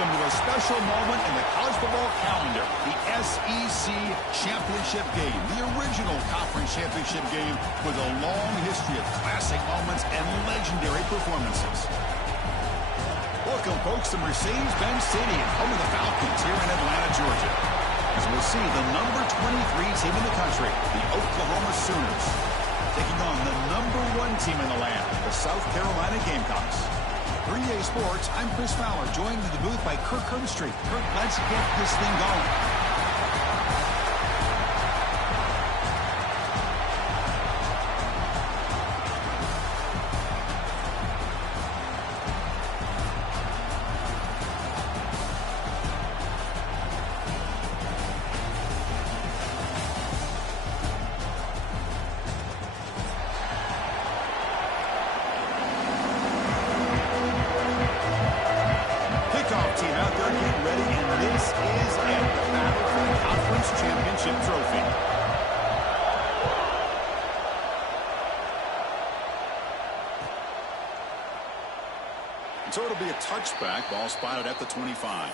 Welcome to a special moment in the college football calendar, the SEC Championship Game, the original conference championship game with a long history of classic moments and legendary performances. Welcome, folks, to Mercedes-Benz Stadium, home of the Falcons here in Atlanta, Georgia. As we'll see the number 23 team in the country, the Oklahoma Sooners, taking on the number 1 team in the land, the South Carolina Gamecocks. For EA Sports, I'm Chris Fowler, joined in the booth by Kirk Herbstreit. Kirk, let's get this thing going. Team out there getting ready, and this is it, the battle for the conference championship trophy. And so it'll be a touchback, ball spotted at the 25.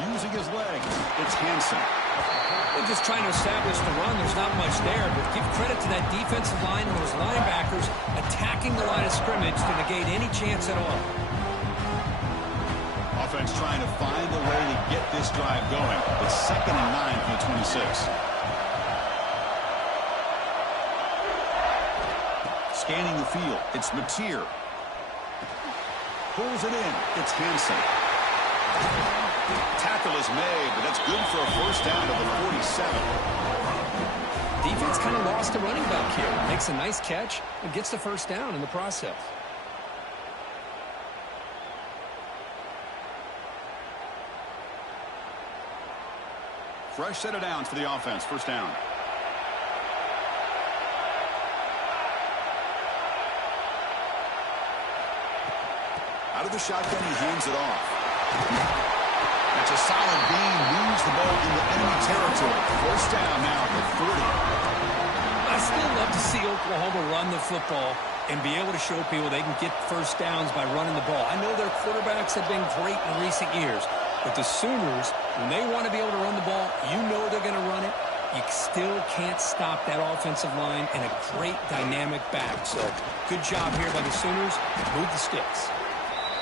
Using his legs, it's Hansen. They're just trying to establish the run. There's not much there, but give credit to that defensive line and those linebackers attacking the line of scrimmage to negate any chance at all. Offense trying to find a way to get this drive going. It's 2nd and 9 for the 26. Scanning the field, it's Mateer. Pulls it in, it's Hansen. Tackle is made, but that's good for a first down to the 47. Defense kind of lost a running back here. Makes a nice catch and gets the first down in the process. Fresh set of downs for the offense. First down. Out of the shotgun, he hands it off. That's a solid gain. Moves the ball into enemy territory. First down now at the 40. I still love to see Oklahoma run the football and be able to show people they can get first downs by running the ball. I know their quarterbacks have been great in recent years, but the Sooners, when they want to be able to run the ball, you know they're going to run it. You still can't stop that offensive line and a great dynamic back. So good job here by the Sooners. Move the sticks.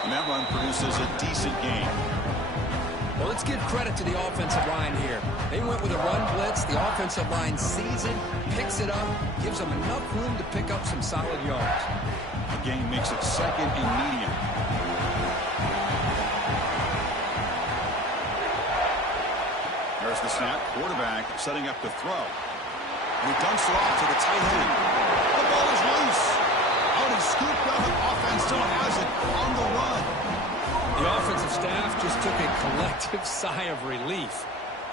And that run produces a decent gain. Well, let's give credit to the offensive line here. They went with a run blitz. The offensive line sees it, picks it up, gives them enough room to pick up some solid yards. The gain makes it 2nd and medium. There's the snap. Quarterback setting up to throw. And he dumps it off to the tight end. The ball is loose. Out is scooped up. Offense still has it on the run. The offensive staff just took a collective sigh of relief.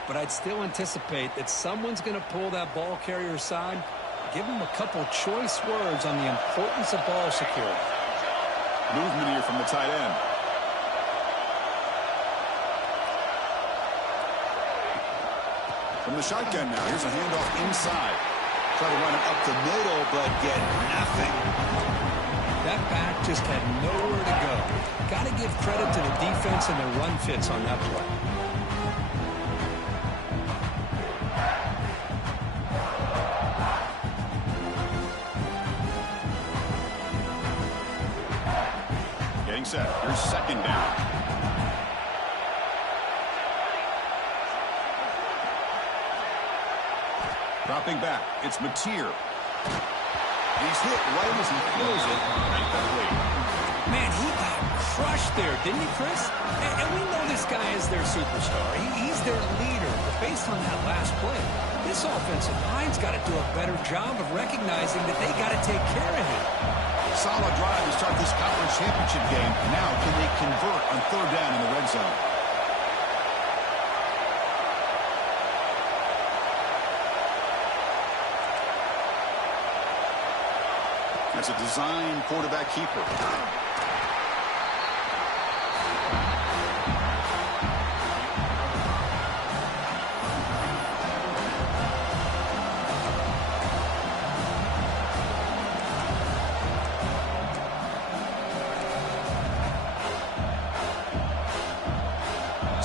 But I'd still anticipate that someone's going to pull that ball carrier aside, give him a couple choice words on the importance of ball security. Movement here from the tight end. From the shotgun now, here's a handoff inside. Try to run it up the middle, but get nothing. That back just had nowhere to go. Got to give credit to the defense and their run fits on that play. Getting set. Here's 2nd down. Dropping back. It's Mateer. He's hit right as he throws it. Incomplete. Man, he got crushed there, didn't he, Chris? And we know this guy is their superstar. He's their leader. But based on that last play, this offensive line's got to do a better job of recognizing that they got to take care of him. Solid drive to start this conference championship game. Now can they convert on 3rd down in the red zone? That's a design quarterback keeper.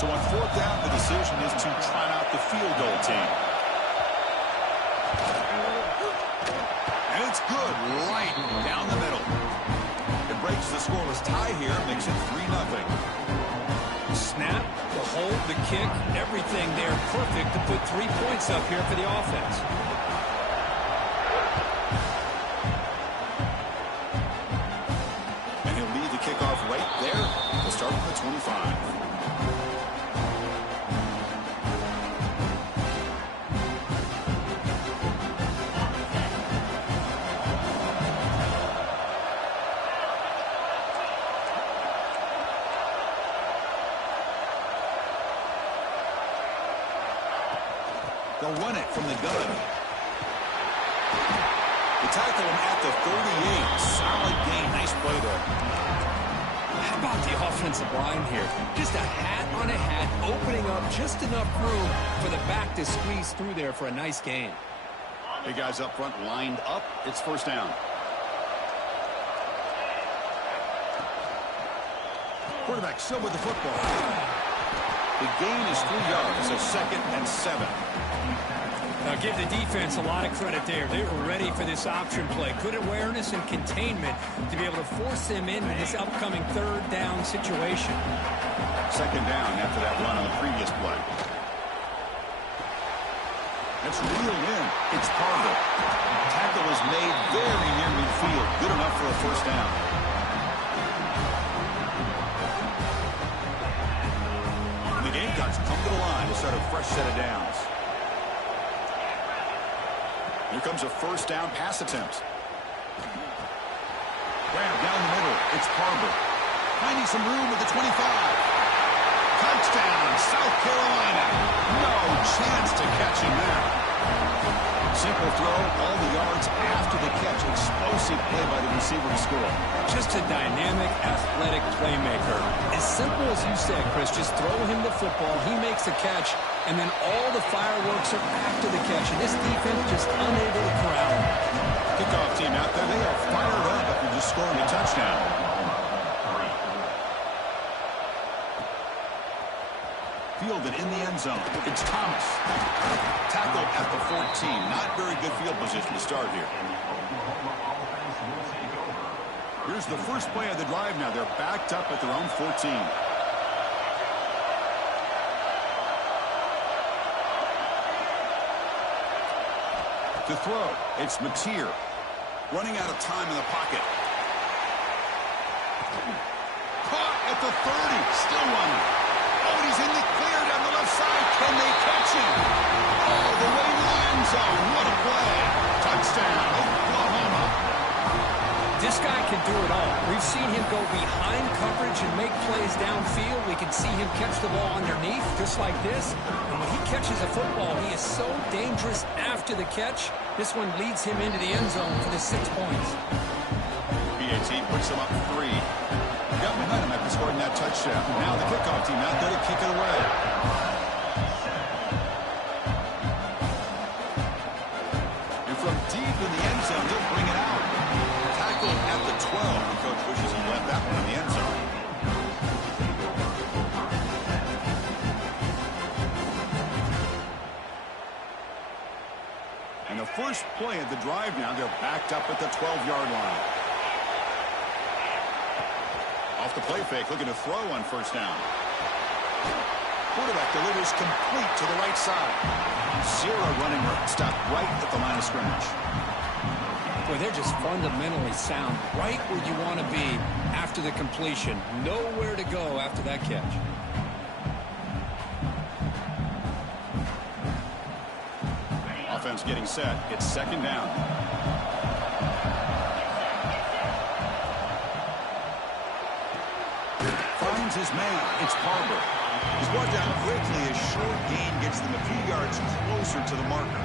So on fourth down, the decision is to try out the field goal team. And it's good, right down the middle. It breaks the scoreless tie here, makes it 3-0. Snap, the hold, the kick, everything there perfect to put 3 points up here for the offense. And he'll lead the kickoff right there. We'll start from the 25. They'll run it from the gun. They tackle him at the 38. Solid gain. Nice play there. How about the offensive line here? Just a hat on a hat, opening up just enough room for the back to squeeze through there for a nice gain. Big guys up front lined up. It's first down. Quarterback still with the football. The gain is 3 yards, so 2nd and 7. Now give the defense a lot of credit there. They were ready for this option play. Good awareness and containment to be able to force them into this upcoming 3rd down situation. 2nd down after that run on the previous play. It's reeled in. It's Parker. Tackle is made very near midfield. Good enough for a first down. The Gamecocks come to the line to start a fresh set of downs. Here comes a first down pass attempt. Grab down the middle. It's Parker. Finding some room at the 25. Touchdown, South Carolina. No chance to catch him there. Simple throw, all the yards after the catch. Explosive play by the receiver to score. Just a dynamic, athletic playmaker. As simple as you said, Chris, just throw him the football, he makes the catch, and then all the fireworks are after the catch. And this defense just unable to corral him. Kickoff team out there, they are fired up after just scoring a touchdown. Fielded in the end zone. It's Thomas. Tackle at the 14. Not very good field position to start here. Here's the first play of the drive now. They're backed up at their own 14. To throw, it's Mateer. Running out of time in the pocket. Caught at the 30. Still running. Oh, and he's in the clear down the left side. Can they catch him? All the way to the end zone. What a play. Touchdown, Oklahoma. This guy can do it all. We've seen him go behind coverage and make plays downfield. We can see him catch the ball underneath, just like this. And when he catches a football, he is so dangerous after the catch. This one leads him into the end zone for the 6 points. PAT puts him up 3. Got momentum after scoring that touchdown. Now the kickoff team out there to kick it away. And from deep in the end zone, they'll bring it out. Tackle at the 12. The coach wishes he left that one in the end zone. And the first play of the drive now, they're backed up at the 12-yard line. Off the play fake, looking to throw on first down. Quarterback delivers complete to the right side. Zero running stop right at the line of scrimmage. Boy, they're just fundamentally sound, right where you want to be after the completion. Nowhere to go after that catch. Offense getting set. It's 2nd down. Finds his man. It's Barber. He's brought down quickly. A short gain gets them a few yards closer to the marker.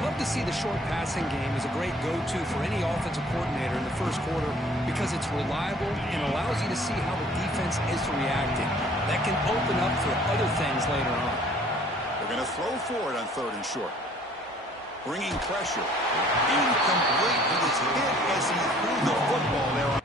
Love to see the short passing game as a great go-to for any offensive coordinator in the first quarter because it's reliable and allows you to see how the defense is reacting. That can open up for other things later on. They're going to throw for it on 3rd and short. Bringing pressure. Incomplete. He was hit as he threw the football there.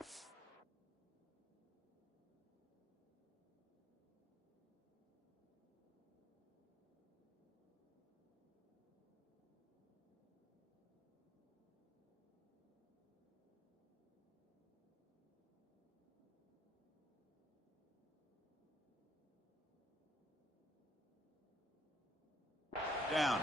Down.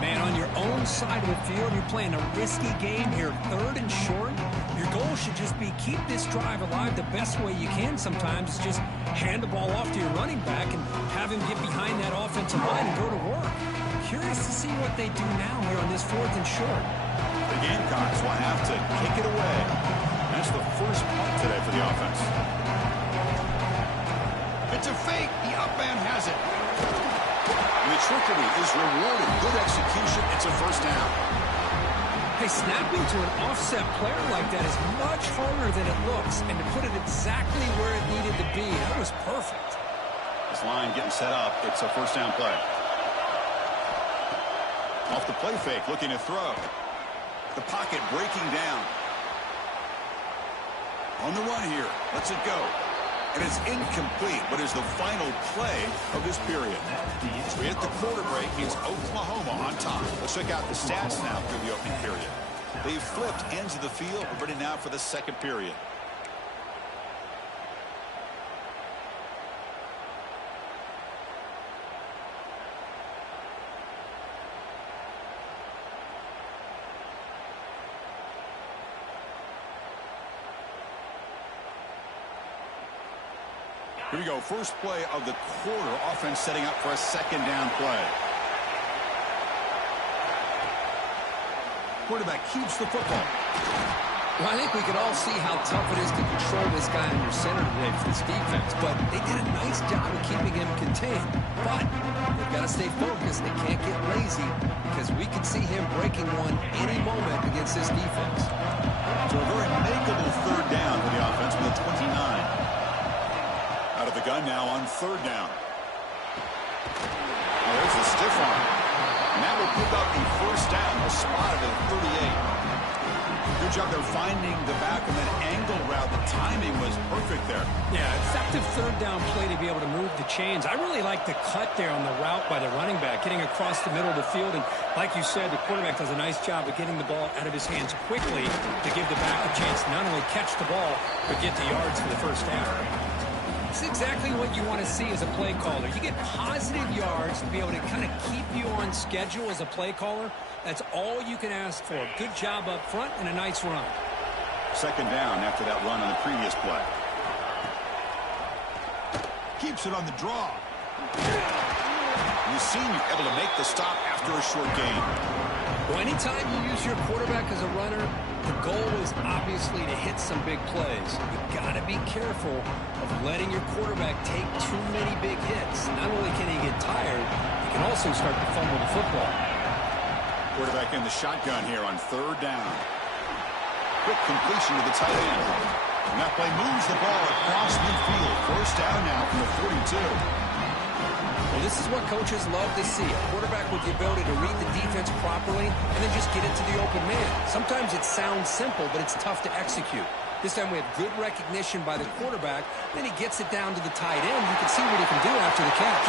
Man, on your own side of the field, you're playing a risky game here, 3rd and short. Your goal should just be keep this drive alive the best way you can sometimes. Is just hand the ball off to your running back and have him get behind that offensive line and go to work. Curious to see what they do now here on this 4th and short. The Gamecocks will have to kick it away. That's the first punt today for the offense. It's a fake. The up man has it. And the trickery is rewarded. Good execution. It's a first down. Hey, snapping to an offset player like that is much harder than it looks. And to put it exactly where it needed to be, that was perfect. This line getting set up. It's a first down play. Off the play fake, looking to throw. The pocket breaking down. On the run here. Lets it go. And it's incomplete, but is the final play of this period. So we hit the quarter break. It's Oklahoma on top. Let's check out the stats now through the opening period. They've flipped ends of the field. We're ready now for the second period. Here we go. First play of the quarter. Offense setting up for a second down play. Quarterback keeps the football. Well, I think we can all see how tough it is to control this guy under center today for this defense, but they did a nice job of keeping him contained. But they've got to stay focused. They can't get lazy because we could see him breaking one any moment against this defense. So a very makeable third down for the offense with a 29. Out of the gun now on third down. Oh, there's a stiff arm. And that will pick up the first down. A spot at 38. Good job there finding the back of that angle route. The timing was perfect there. Yeah, effective third down play to be able to move the chains. I really like the cut there on the route by the running back, getting across the middle of the field. And like you said, the quarterback does a nice job of getting the ball out of his hands quickly to give the back a chance to not only catch the ball, but get the yards for the first down. It's exactly what you want to see as a play caller. You get positive yards to be able to kind of keep you on schedule as a play caller. That's all you can ask for. Good job up front and a nice run. Second down after that run on the previous play. Keeps it on the draw. The senior able to make the stop after a short gain. Well, anytime you use your quarterback as a runner, the goal is obviously to hit some big plays. You've got to be careful of letting your quarterback take too many big hits. Not only can he get tired, he can also start to fumble the football. Quarterback in the shotgun here on third down. Quick completion to the tight end. And that play moves the ball across midfield. First down now from the 42. Well, this is what coaches love to see. A quarterback with the ability to read the defense properly and then just get it to the open man. Sometimes it sounds simple, but it's tough to execute. This time we have good recognition by the quarterback. Then he gets it down to the tight end. You can see what he can do after the catch.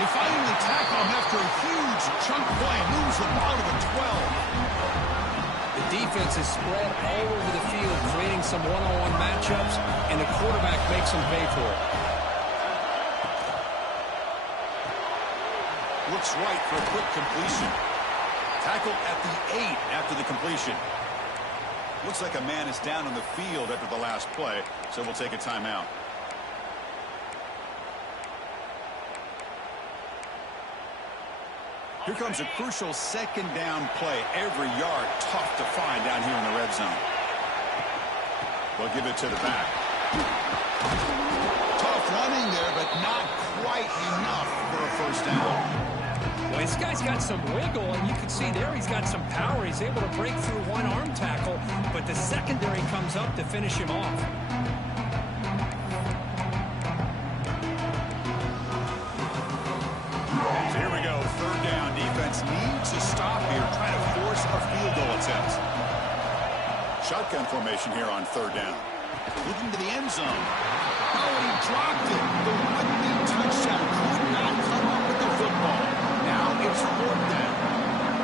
They finally tackle him after a huge chunk play. Moves the ball to the 12. The defense is spread all over the field, creating some one-on-one matchups, and the quarterback makes them pay for it. Looks right for a quick completion. Tackled at the 8 after the completion. Looks like a man is down on the field after the last play, so we'll take a timeout. Here comes a crucial second down play. Every yard tough to find down here in the red zone. They'll give it to the back. Tough running there, but not quite enough for a first down. Well, this guy's got some wiggle, and you can see there he's got some power. He's able to break through one arm tackle, but the secondary comes up to finish him off. So here we go, third down. Defense needs a stop here, trying to force a field goal attempt. Shotgun formation here on third down. Looking to the end zone. Oh, and he dropped it. The would-be touchdown could not come up with the football. Now it's fourth down.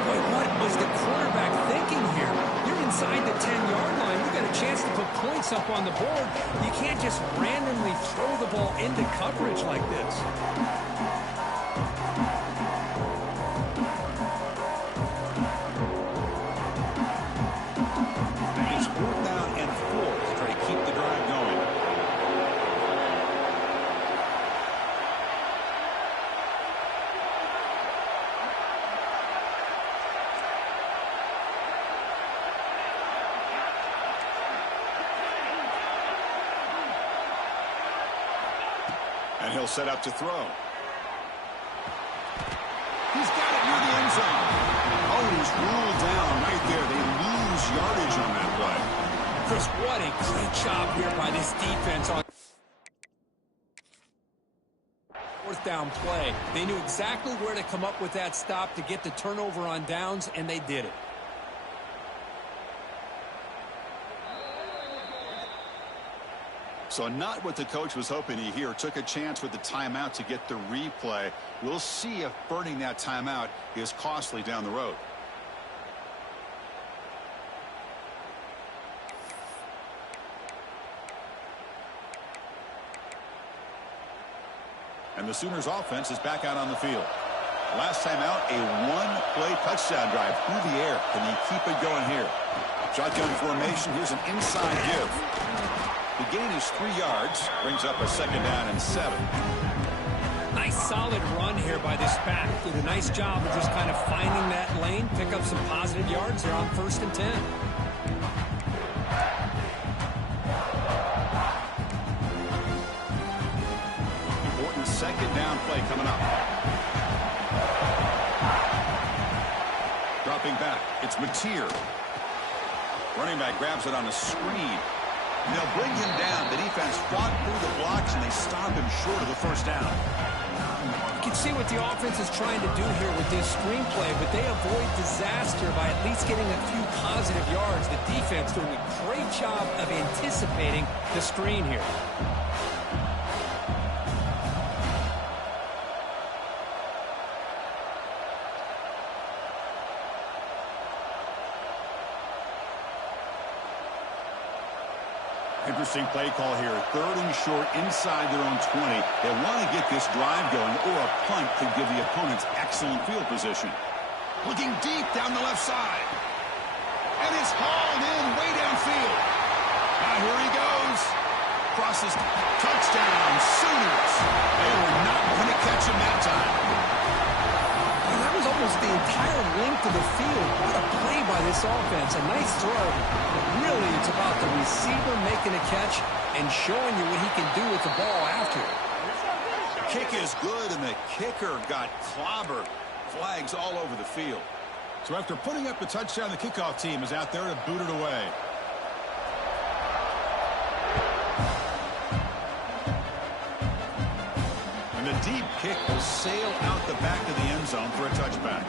Boy, what was the quarterback thinking here? You're inside the 10-yard line. You've got a chance to put points up on the board. You can't just randomly throw the ball into coverage like this. And he'll set up to throw. He's got it near the end zone. Oh, he's ruled down right there. They lose yardage on that play. Chris, what a great job here by this defense on fourth down play. They knew exactly where to come up with that stop to get the turnover on downs, and they did it. So not what the coach was hoping to hear. Took a chance with the timeout to get the replay. We'll see if burning that timeout is costly down the road. And the Sooners offense is back out on the field. Last time out, a one-play touchdown drive through the air. Can he keep it going here? Shotgun formation. Here's an inside give. The gain is 3 yards. Brings up a 2nd down and 7. Nice solid run here by this back. Did a nice job of just kind of finding that lane. Pick up some positive yards here on 1st and 10. Important 2nd down play coming up. Dropping back. It's Mateer. Running back grabs it on a screen. And they'll bring him down. The defense fought through the blocks, and they stop him short of the 1st down. You can see what the offense is trying to do here with this screenplay, but they avoid disaster by at least getting a few positive yards. The defense doing a great job of anticipating the screen here. Interesting play call here. 3rd and short inside their own 20. They want to get this drive going, or a punt could give the opponents excellent field position. Looking deep down the left side. And it's hauled in way downfield. Now here he goes. Crosses. Touchdown, Sooners. They were not going to catch him that time. And that was almost the entire length of the field. What a play by this offense. A nice throw. But really, it's about the receiver making a catch and showing you what he can do with the ball after it. The kick is good, and the kicker got clobbered. Flags all over the field. So after putting up the touchdown, the kickoff team is out there to boot it away. And the deep kick will sail out the back of the end zone for a touchback.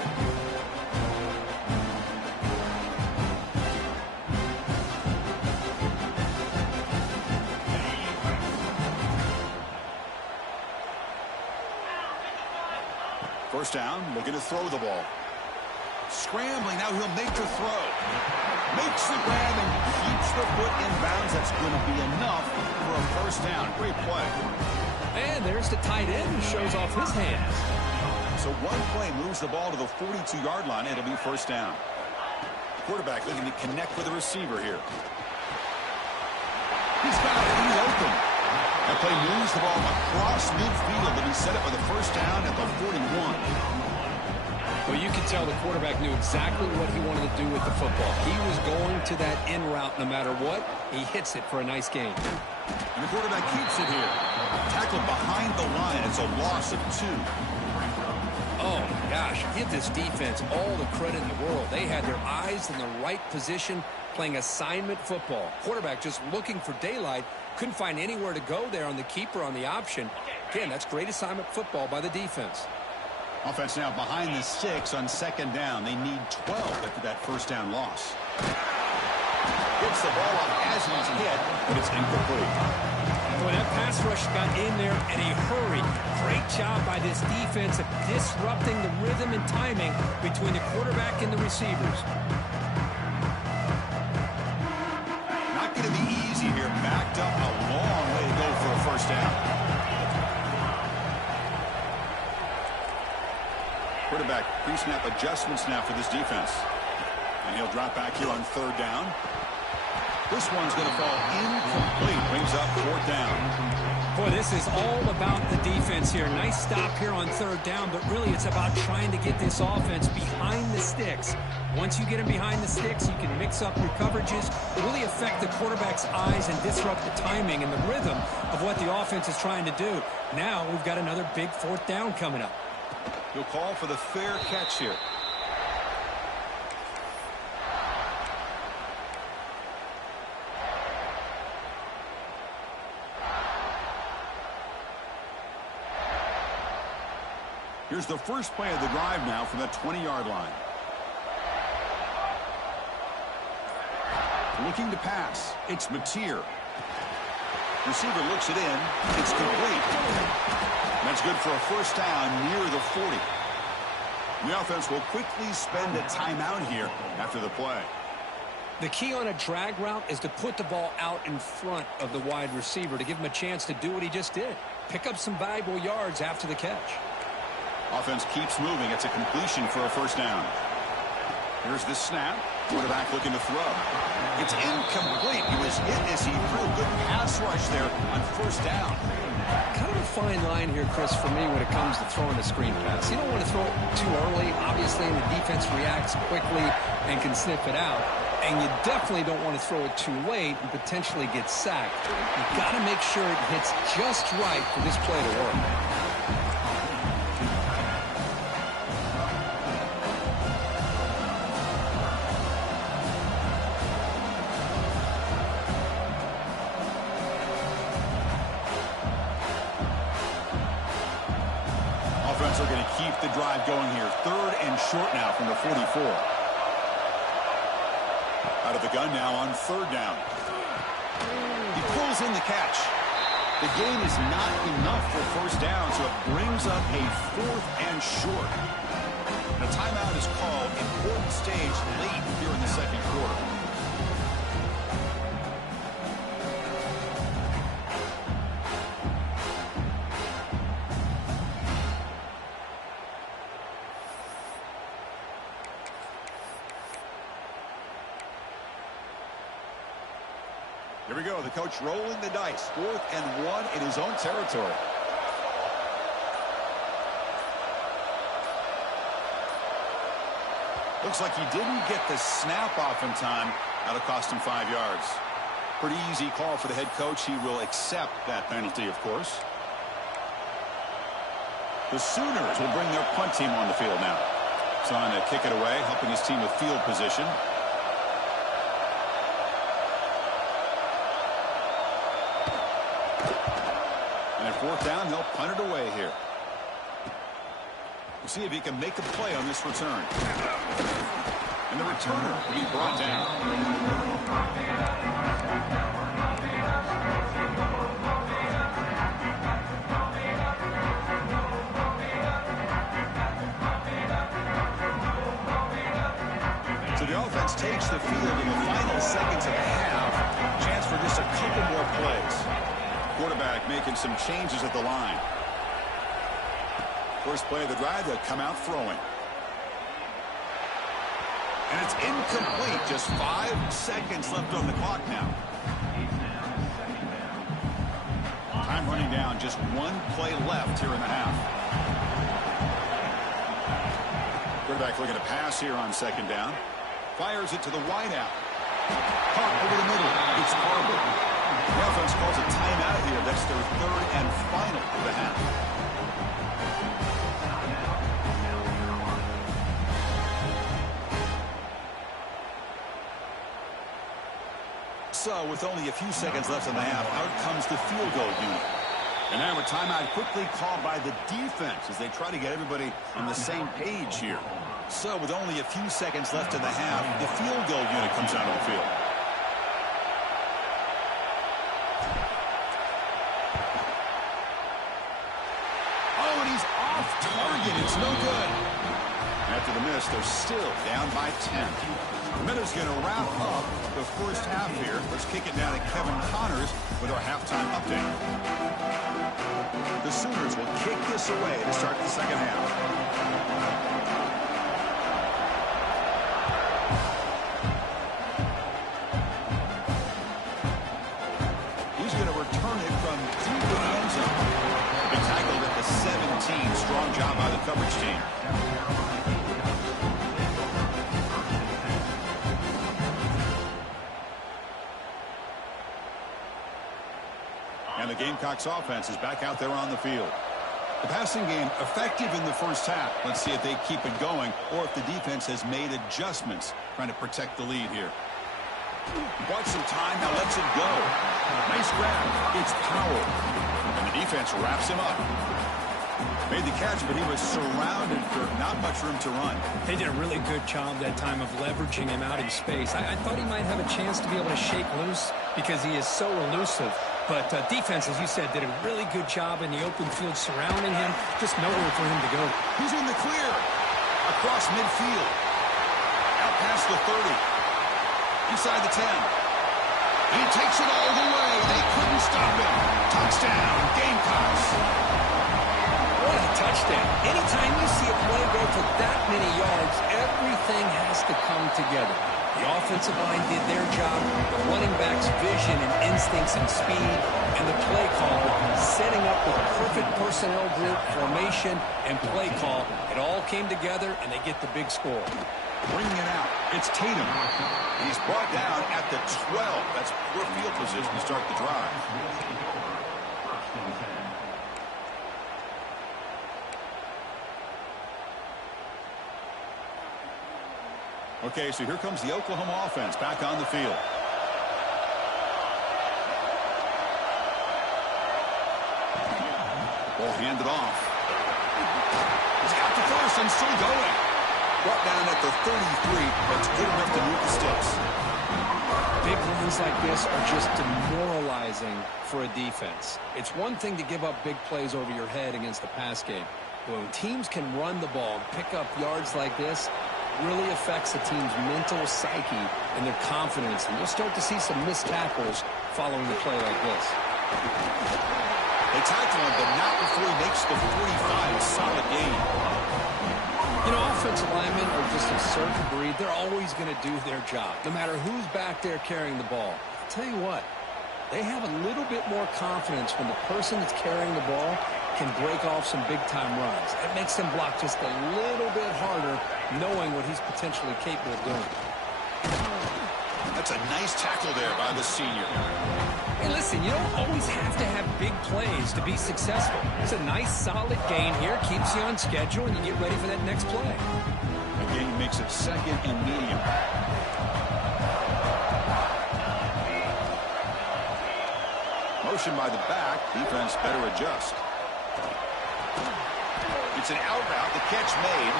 First down, looking to throw the ball. Scrambling, now he'll make the throw. Makes the grab and keeps the foot in bounds. That's going to be enough for a 1st down. Great play. And there's the tight end who shows off his hands. So one play moves the ball to the 42-yard line. It'll be 1st down. Quarterback looking to connect with the receiver here. He's got it. He's open. That play moves the ball across midfield, and he set up with a 1st down at the 41. Well, you can tell the quarterback knew exactly what he wanted to do with the football. He was going to that in route no matter what. He hits it for a nice gain. And the quarterback keeps it here. Tackled behind the line. It's a loss of 2. Oh, my gosh. Give this defense all the credit in the world. They had their eyes in the right position, playing assignment football. Quarterback just looking for daylight. Couldn't find anywhere to go there on the keeper on the option. Again, that's great assignment football by the defense. Offense now behind the 6 on 2nd down. They need 12 after that 1st down loss. Gets the ball off as he's hit, but it's incomplete. Boy, that pass rush got in there in a hurry. Great job by this defense of disrupting the rhythm and timing between the quarterback and the receivers. Not going to be easy here. Backed up a long way to go for a 1st down. Quarterback pre-snap adjustments now for this defense. And he'll drop back here on 3rd down. This one's going to fall incomplete. Brings up 4th down. Boy, this is all about the defense here. Nice stop here on third down, but really it's about trying to get this offense behind the sticks. Once you get them behind the sticks, you can mix up your coverages, really affect the quarterback's eyes and disrupt the timing and the rhythm of what the offense is trying to do. Now we've got another big fourth down coming up. He'll call for the fair catch here. Here's the first play of the drive now from the 20-yard line. Looking to pass. It's Mateer. Receiver looks it in. It's complete. That's good for a first down near the 40. The offense will quickly spend a timeout here after the play. The key on a drag route is to put the ball out in front of the wide receiver to give him a chance to do what he just did. Pick up some valuable yards after the catch. Offense keeps moving. It's a completion for a first down. Here's the snap. Quarterback looking to throw. It's incomplete. He was hit as he threw. Good pass rush there on first down. Kind of a fine line here, Chris, for me when it comes to throwing a screen pass. You don't want to throw it too early, obviously, and the defense reacts quickly and can sniff it out. And you definitely don't want to throw it too late and potentially get sacked. You've got to make sure it hits just right for this play to work. Offense are going to keep the drive going here. Third and short now from the 44. Out of the gun now on third down. He pulls in the catch. The game is not enough for first down, so it brings up a fourth and short. And a timeout is called. Important stage late here in the second quarter. Here we go. The coach rolling the dice. 4th and 1 in his own territory. Looks like he didn't get the snap off in time. That'll cost him 5 yards. Pretty easy call for the head coach. He will accept that penalty, of course. The Sooners will bring their punt team on the field now. Trying to kick it away, helping his team with field position. And at fourth down, they'll punt it away here. We'll see if he can make a play on this return. And the returner will be brought down. So the offense takes the field in the final seconds of the half. Chance for just a couple more plays. Quarterback making some changes at the line. First play of the drive, they'll come out throwing. And it's incomplete. Just 5 seconds left on the clock now. Time running down. Just 1 play left here in the half. Quarterback looking to pass here on second down. Fires it to the wideout. Caught over the middle. It's Carver. The offense calls a timeout here. That's their 3rd and final of the half. So with only a few seconds left in the half, out comes the field goal unit. And now a timeout quickly called by the defense as they try to get everybody on the same page here. So with only a few seconds left in the half, the field goal unit comes out of the field. Oh, and he's off target. It's no good. After the miss, they're still down by 10. The Minnows going to wrap up the first half here. Let's kick it down to Kevin Connors with our halftime update. The Sooners will kick this away to start the second half. He's going to return it from deep in the end coverage team. And the Gamecocks offense is back out there on the field. The passing game effective in the first half. Let's see if they keep it going or if the defense has made adjustments trying to protect the lead here. Bought some time, now lets it go. Nice grab. It's Powell. And the defense wraps him up. Made the catch, but he was surrounded for not much room to run. They did a really good job that time of leveraging him out in space. I thought he might have a chance to be able to shake loose because he is so elusive. But defense, as you said, did a really good job in the open field surrounding him. Just nowhere for him to go. He's in the clear. Across midfield. Out past the 30. Inside the 10. He takes it all the way. They couldn't stop him. Touchdown, Gamecocks. What a touchdown. Anytime you see a play go for that many yards, everything has to come together. The offensive line did their job, the running back's vision and instincts and speed, and the play caller setting up the perfect personnel group, formation, and play call. It all came together, and they get the big score. Bringing it out, it's Tatum. He's brought down at the 12. That's poor field position to start the drive. Okay, so here comes the Oklahoma offense back on the field. Ball handed off. He's got the first and still going. Brought down at the 33. That's good enough to move the sticks. Big runs like this are just demoralizing for a defense. It's one thing to give up big plays over your head against the pass game. But when teams can run the ball and pick up yards like this, really affects the team's mental psyche and their confidence. And you'll start to see some missed tackles following a play like this. They tackle him, but not before he makes the 45. Solid gain. You know, offensive linemen are just a certain breed. They're always going to do their job, no matter who's back there carrying the ball. I'll tell you what, they have a little bit more confidence when the person that's carrying the ball can break off some big-time runs. It makes them block just a little bit harder, knowing what he's potentially capable of doing. That's a nice tackle there by the senior. Hey, listen, you don't always have to have big plays to be successful. It's a nice, solid gain here, keeps you on schedule, and you get ready for that next play. Again, he makes it second and medium. Motion by the back. Defense better adjust. It's an out route, the catch made,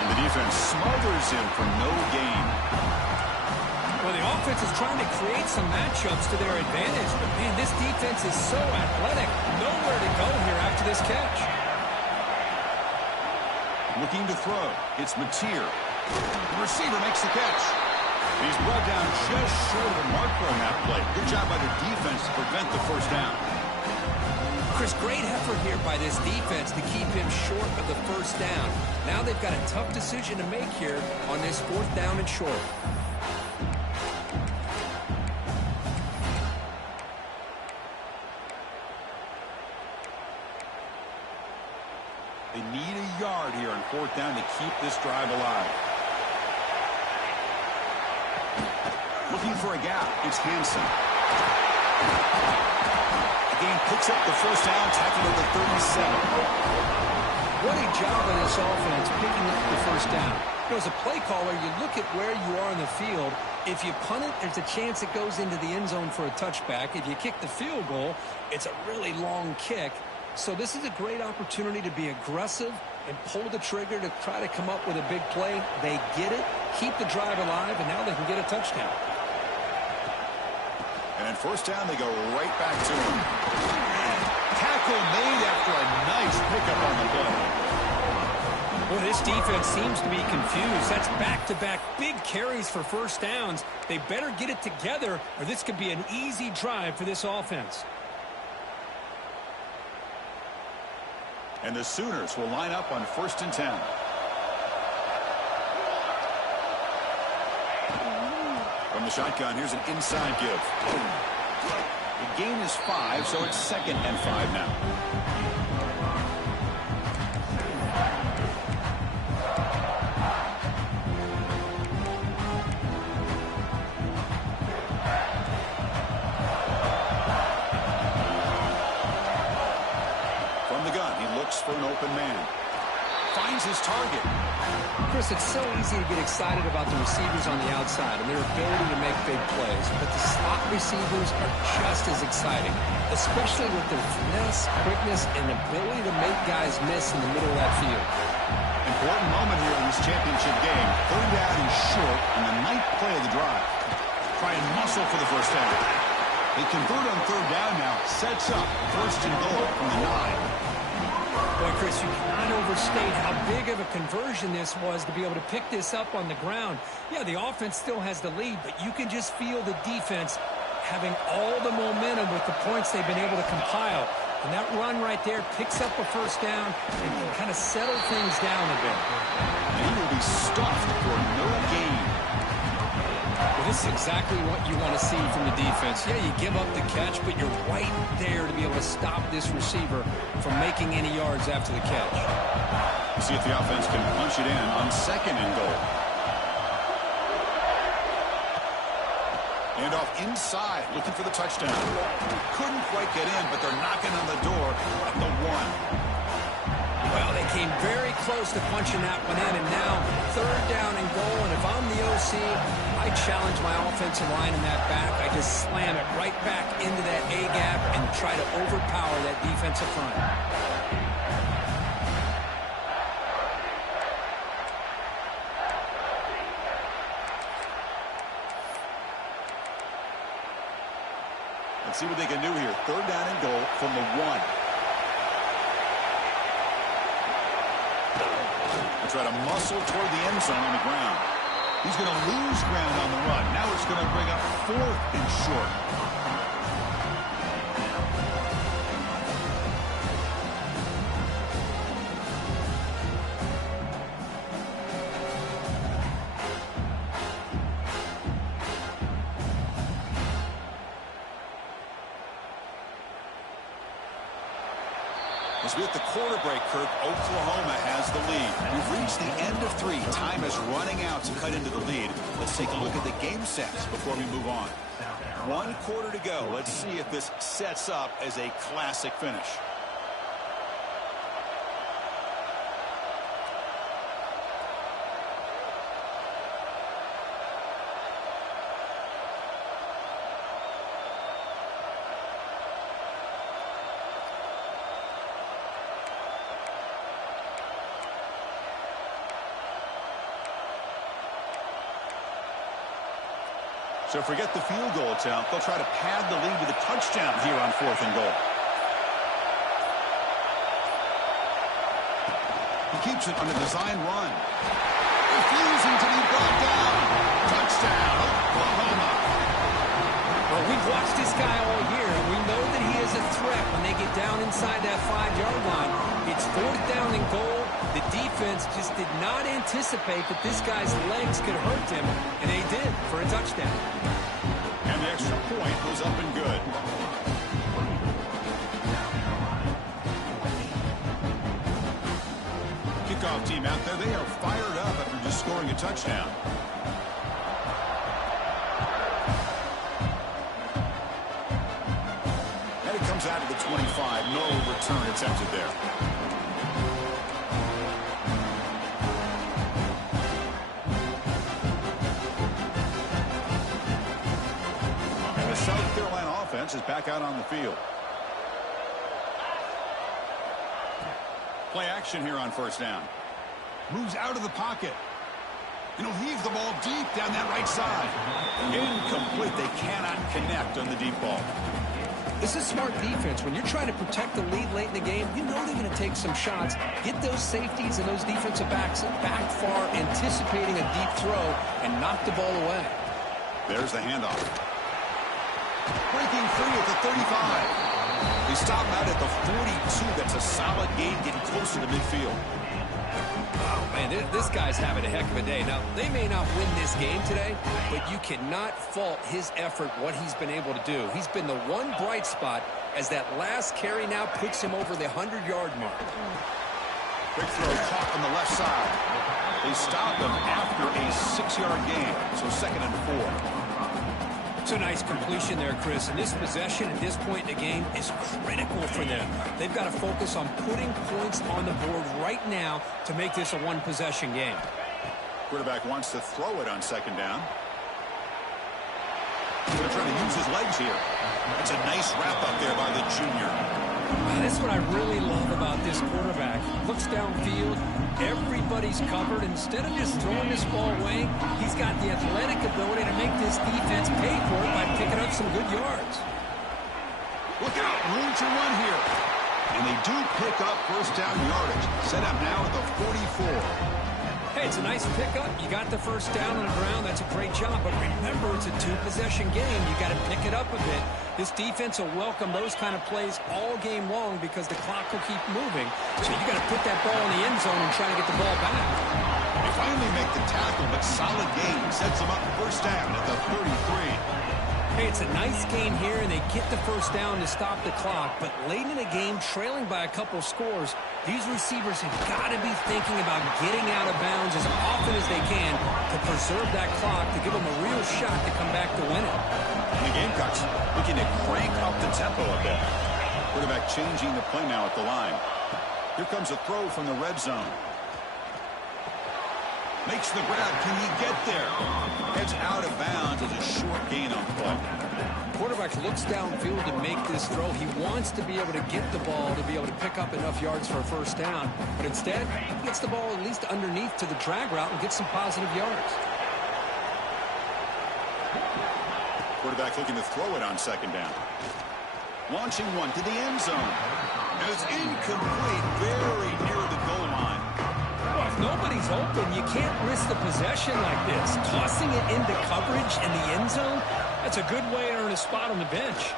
and the defense smothers him for no gain. Well, the offense is trying to create some matchups to their advantage, but man, this defense is so athletic. Nowhere to go here after this catch. Looking to throw. It's Mateer. The receiver makes the catch. He's brought down just short of the marker on that play. Good job by the defense to prevent the first down. Chris, great effort here by this defense to keep him short of the first down. Now they've got a tough decision to make here on this 4th down and short. They need a yard here on 4th down to keep this drive alive. Looking for a gap. It's Hansen. Again, picks up the first down, tackled at the 37. What a job by this offense picking up the first down. You know, as a play caller, you look at where you are in the field. If you punt it, there's a chance it goes into the end zone for a touchback. If you kick the field goal, it's a really long kick. So this is a great opportunity to be aggressive and pull the trigger to try to come up with a big play. They get it, keep the drive alive, and now they can get a touchdown. And on 1st down, they go right back to him. Tackle made after a nice pickup on the play. Well, this defense seems to be confused. That's back-to-back big carries for first downs. They better get it together, or this could be an easy drive for this offense. And the Sooners will line up on 1st and 10. From the shotgun, here's an inside give. The gain is 5, so it's 2nd and 5 now. finds his target. Chris, it's so easy to get excited about the receivers on the outside and their ability to make big plays, but the slot receivers are just as exciting, especially with their finesse, quickness, and ability to make guys miss in the middle of that field. Important moment here in this championship game. 3rd down and short on the 9th play of the drive. Try and muscle for the first down. They convert on 3rd down now. Sets up 1st and goal from the 9. Boy, Chris, you cannot overstate how big of a conversion this was to be able to pick this up on the ground. Yeah, the offense still has the lead, but you can just feel the defense having all the momentum with the points they've been able to compile. And that run right there picks up a first down and can kind of settle things down a bit. And he will be stuffed for no gain. Well, this is exactly what you want to see from the defense. Yeah, you give up the catch, but you're right there to be able to stop this receiver from making any yards after the catch. See if the offense can punch it in on 2nd and goal. And off inside, looking for the touchdown. Couldn't quite get in, but they're knocking on the door at the 1. Well, they came very close to punching that one in, and now 3rd down and goal. And if I'm the OC, I challenge my offensive line in that back. I just slam it right back into that A-gap and try to overpower that defensive front. Let's see what they can do here. 3rd down and goal from the 1. They try to muscle toward the end zone on the ground. He's going to lose ground on the run. Now it's going to bring up 4th and short. As we hit the quarter break, Kirk, Oklahoma has the lead. We've reached the end of 3. Time is running out to cut into the lead. Let's take a look at the game sets before we move on. 1 quarter to go. Let's see if this sets up as a classic finish. So forget the field goal attempt. They'll try to pad the lead with a touchdown here on 4th and goal. He keeps it on a design run. Refusing to be brought down. Touchdown, Oklahoma. Well, we've watched this guy all year, and we know that he is a threat when they get down inside that 5-yard line. It's 4th down and goal. The defense just did not anticipate that this guy's legs could hurt him, and they did for a touchdown. And the extra point goes up and good. Kickoff team out there, they are fired up after just scoring a touchdown. And it comes out of the 25. No return attempted there. South Carolina offense is back out on the field. Play action here on 1st down. Moves out of the pocket. And he'll heave the ball deep down that right side. Incomplete. They cannot connect on the deep ball. This is smart defense. When you're trying to protect the lead late in the game, you know they're going to take some shots. Get those safeties and those defensive backs back far, anticipating a deep throw, and knock the ball away. There's the handoff. Breaking free at the 35. They stop him out at the 42. That's a solid gain, getting closer to midfield. Oh, man, this guy's having a heck of a day. Now, they may not win this game today, but you cannot fault his effort, what he's been able to do. He's been the one bright spot as that last carry now puts him over the 100-yard mark. Quick throw caught on the left side. They stop him after a 6-yard gain, so 2nd and 4. It's a nice completion there, Chris. And this possession at this point in the game is critical for them. They've got to focus on putting points on the board right now to make this a one-possession game. Quarterback wants to throw it on second down. They're trying to use his legs here. It's a nice wrap up there by the junior. That's what I really love about this quarterback. Looks downfield, everybody's covered. Instead of just throwing this ball away, he's got the athletic ability to make this defense pay for it by picking up some good yards. Look out, room to run here. And they do pick up first down yardage. Set up now at the 44. Hey, it's a nice pickup. You got the first down on the ground. That's a great job. But remember, it's a two-possession game. You got to pick it up a bit. This defense will welcome those kind of plays all game long because the clock will keep moving. So you got to put that ball in the end zone and try to get the ball back. They finally make the tackle, but solid gain sets them up first down at the 33. Hey, it's a nice gain here, and they get the first down to stop the clock. But late in the game, trailing by a couple scores, these receivers have got to be thinking about getting out of bounds as often as they can to preserve that clock, to give them a real shot to come back to win it. And the Gamecocks looking to crank up the tempo a bit. Quarterback changing the play now at the line. Here comes a throw from the red zone. Makes the grab. Can he get there? Heads out of bounds as a short gain on the play. Quarterback looks downfield to make this throw. He wants to be able to get the ball to be able to pick up enough yards for a first down. But instead, he gets the ball at least underneath to the drag route and gets some positive yards. Quarterback looking to throw it on second down. Launching one to the end zone. And it's incomplete, very near the goal line. If nobody's open, you can't risk the possession like this. Tossing it into coverage in the end zone, that's a good way to earn a spot on the bench.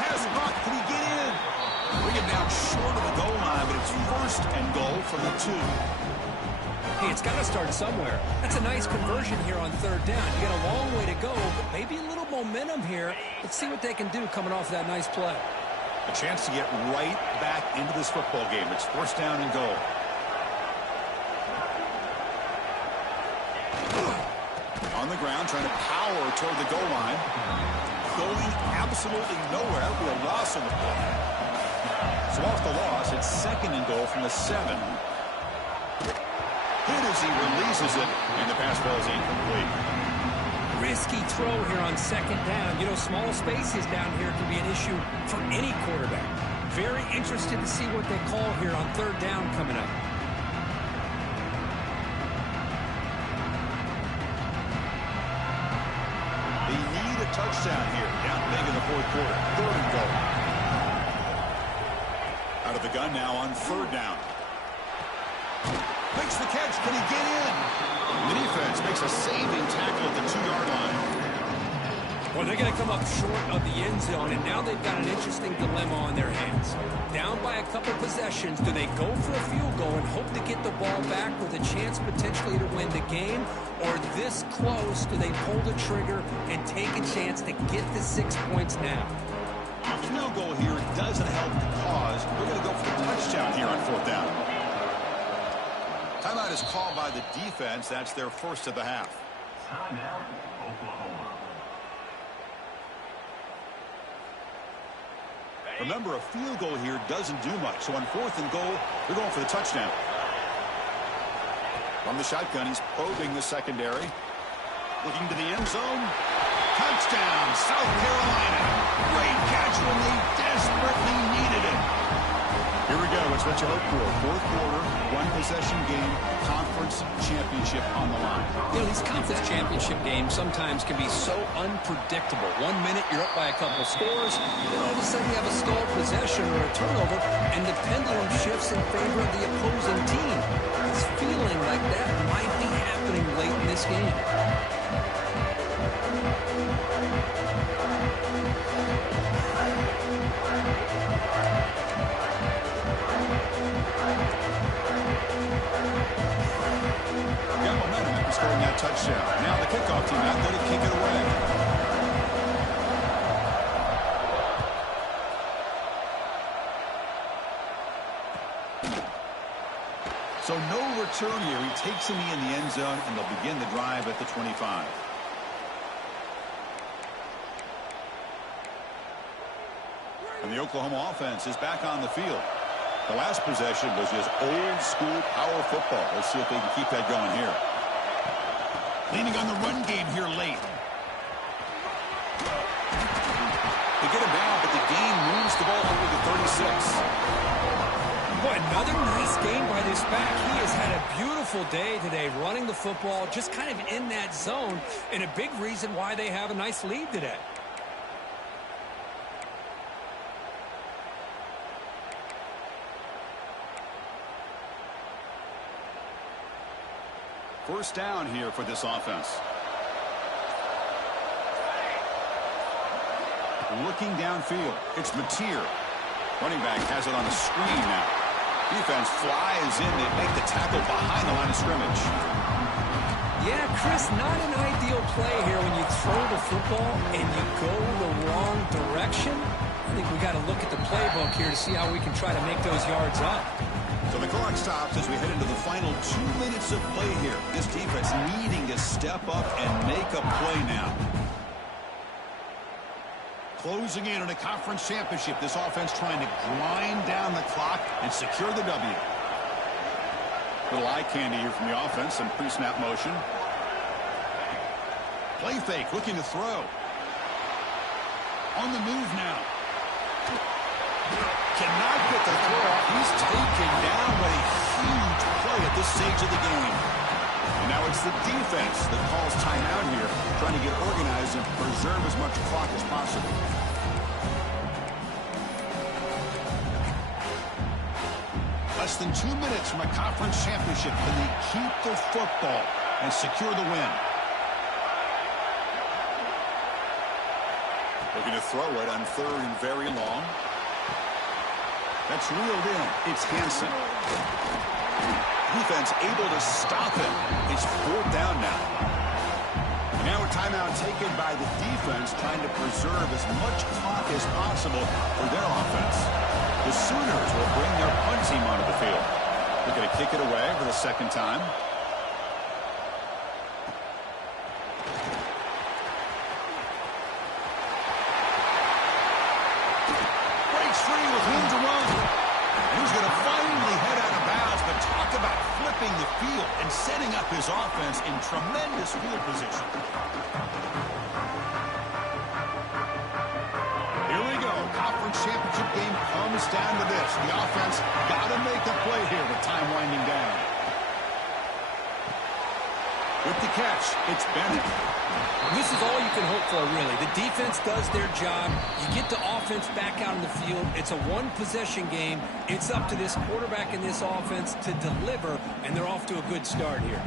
Has Buck, can he get in? Bring it down short of the goal line, but it's first and goal from the 2. Hey, it's got to start somewhere. That's a nice conversion here on third down. You got a long way to go, but maybe a little momentum here. Let's see what they can do coming off that nice play. A chance to get right back into this football game. It's first down and goal. On the ground, trying to power toward the goal line. Going absolutely nowhere. That would be a loss on the play. So off the loss, it's second and goal from the 7. Hit as he releases it, and the pass ball is incomplete. Risky throw here on second down. You know, small spaces down here can be an issue for any quarterback. Very interested to see what they call here on third down coming up. They need a touchdown here. Down big in the fourth quarter. Third and goal. Out of the gun now on third down. Makes the catch. Can he get in? The defense makes a saving tackle at the 2-yard line. Well, they're going to come up short of the end zone, and now they've got an interesting dilemma on their hands. Down by a couple possessions, do they go for a field goal and hope to get the ball back with a chance potentially to win the game? Or this close, do they pull the trigger and take a chance to get the 6 points now? A field goal here doesn't help the cause. They're going to go for the touchdown here on fourth down. Timeout is called by the defense. That's their first of the half. Timeout, Oklahoma. Remember, a field goal here doesn't do much. So on fourth and goal, they're going for the touchdown. From the shotgun, he's probing the secondary. Looking to the end zone. Touchdown, South Carolina. Great catch when they desperately needed it. Here we go. It's what you hope for. Fourth quarter, one-possession game, conference championship on the line. You know, these conference championship games sometimes can be so unpredictable. 1 minute you're up by a couple scores, then all of a sudden you have a stalled possession or a turnover, and the pendulum shifts in favor of the opposing team. It's feeling like that might be happening late in this game. Got momentum after scoring that touchdown. Now the kickoff team out there to kick it away. So no return here. He takes him in the end zone, and they'll begin the drive at the 25. And the Oklahoma offense is back on the field. The last possession was just old-school power football. Let's see if they can keep that going here. Leaning on the run game here late. They get him down, but the game moves the ball over to 36. Boy, another nice game by this back. He has had a beautiful day today running the football, just kind of in that zone, and a big reason why they have a nice lead today. First down here for this offense. Looking downfield, it's Mateer. Running back has it on a screen now. Defense flies in. They make the tackle behind the line of scrimmage. Yeah, Chris, not an ideal play here when you throw the football and you go the wrong direction. I think we got to look at the playbook here to see how we can try to make those yards up. So the clock stops as we head into the final 2 minutes of play here. This defense needing to step up and make a play now. Closing in on a conference championship, this offense trying to grind down the clock and secure the W. Little eye candy here from the offense, some pre-snap motion. Play fake, looking to throw. On the move now. Cannot get the throw off. He's taken down with a huge play at this stage of the game. And now it's the defense that calls timeout here, trying to get organized and preserve as much clock as possible. Less than 2 minutes from a conference championship. Can they keep the football and secure the win? Looking to throw it on third and very long. That's reeled in. It's Hansen. Defense able to stop him. It's fourth down now. Now a timeout taken by the defense, trying to preserve as much clock as possible for their offense. The Sooners will bring their punt team onto the field. They're going to kick it away for the second time. Breaks free with room to run. And he's going to finally head out of bounds, but talk about flipping the field and setting up his offense in tremendous field position. Here we go. Conference championship game comes down to this. The offense got to make a play here with time winding down. With the catch, it's Bennett. This is all you can hope for, really. The defense does their job. You get the offense back out in the field. It's a one-possession game. It's up to this quarterback and this offense to deliver, and they're off to a good start here.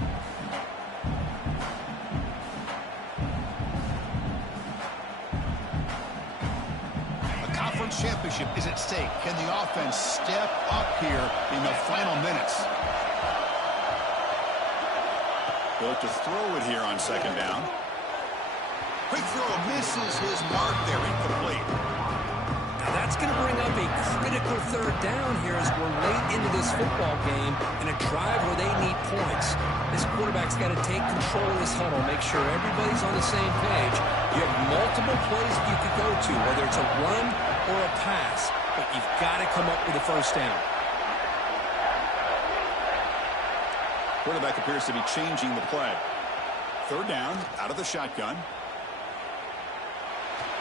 A conference championship is at stake. Can the offense step up here in the final minutes? They'll look to throw it here on second down. Quick throw misses his mark there, incomplete. Now that's going to bring up a critical third down here as we're late into this football game in a drive where they need points. This quarterback's got to take control of this huddle, make sure everybody's on the same page. You have multiple plays you could go to, whether it's a run or a pass, but you've got to come up with a first down. Quarterback appears to be changing the play. Third down, out of the shotgun.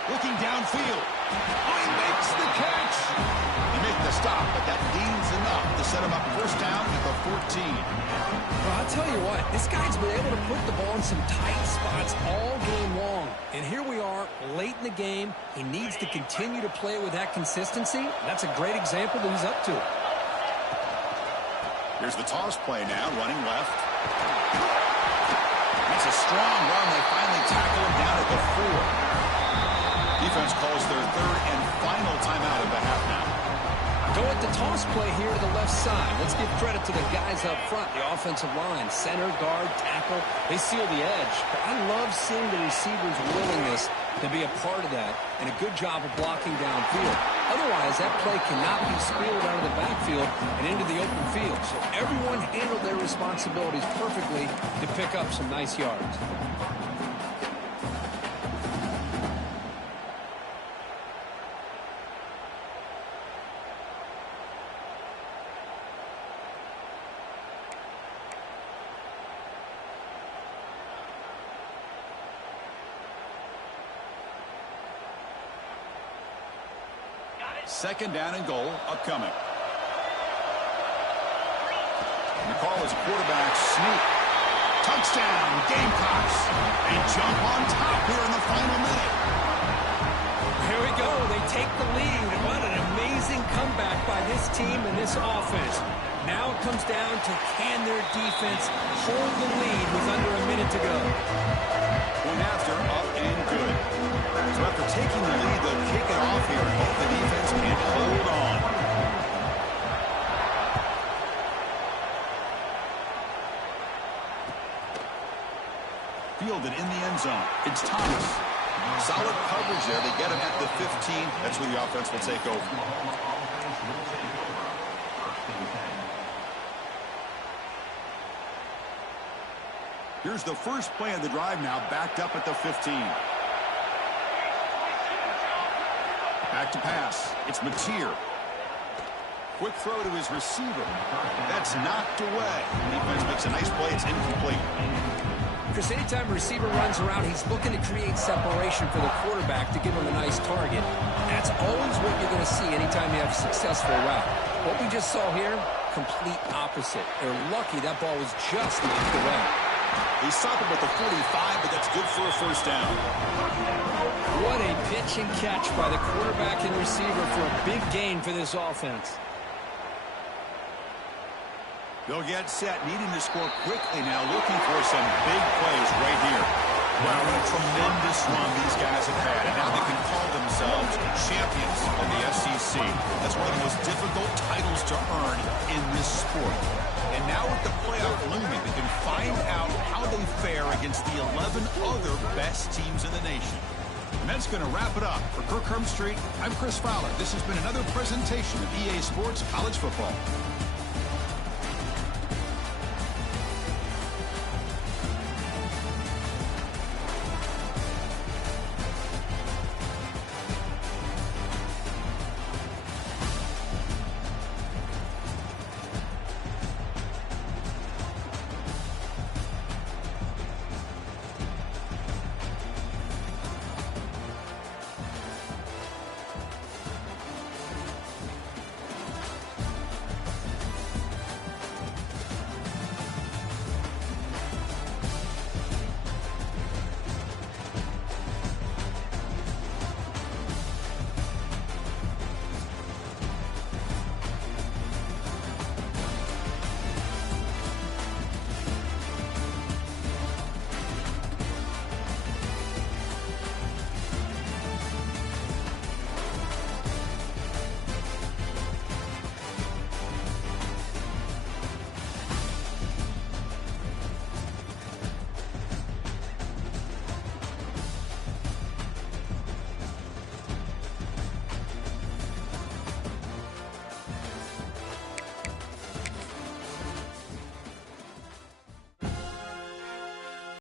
Looking downfield. Oh, he makes the catch. He made the stop, but that gains enough to set him up first down at the 14. Well, I'll tell you what, this guy's been able to put the ball in some tight spots all game long. And here we are, late in the game. He needs to continue to play with that consistency. That's a great example that he's up to it. Here's the toss play now, running left. That's a strong run. They finally tackle him down at the 4. Defense calls their third and final timeout of the half now. Go at the toss play here to the left side. Let's give credit to the guys up front, the offensive line, center, guard, tackle. They seal the edge. But I love seeing the receivers' willingness to be a part of that and a good job of blocking downfield. Otherwise, that play cannot be spilled out of the backfield and into the open field. So everyone handled their responsibilities perfectly to pick up some nice yards. Second down and goal upcoming. And the call is a quarterback sneak. Touchdown, Gamecocks. And jump on top here in the final minute. Here we go. They take the lead. What an amazing comeback by this team and this offense. Now it comes down to can their defense hold the lead with under a minute to go. One after, up and good. So after taking the lead, they'll kick it off here and hope the defense can hold on. Fielded in the end zone. It's Thomas. Solid coverage there. They get him at the 15. That's where the offense will take over. Here's the first play of the drive now, backed up at the 15. Back to pass. It's Mateer. Quick throw to his receiver. That's knocked away. Defense makes a nice play. It's incomplete. Chris, anytime a receiver runs around, he's looking to create separation for the quarterback to give him a nice target. That's always what you're going to see anytime you have a successful route. What we just saw here, complete opposite. They're lucky that ball was just knocked away. He stopped him at the 45, but that's good for a first down. What a pitch and catch by the quarterback and receiver for a big gain for this offense. They'll get set, needing to score quickly now, looking for some big plays right here. Wow, what a tremendous run these guys have had, and now they can call themselves champions of the SEC. That's one of the most difficult titles to earn in this sport. And now with the playoff looming, they can find out how they fare against the 11 other best teams in the nation. And that's going to wrap it up. For Kirk Herbstreit, I'm Chris Fowler. This has been another presentation of EA Sports College Football.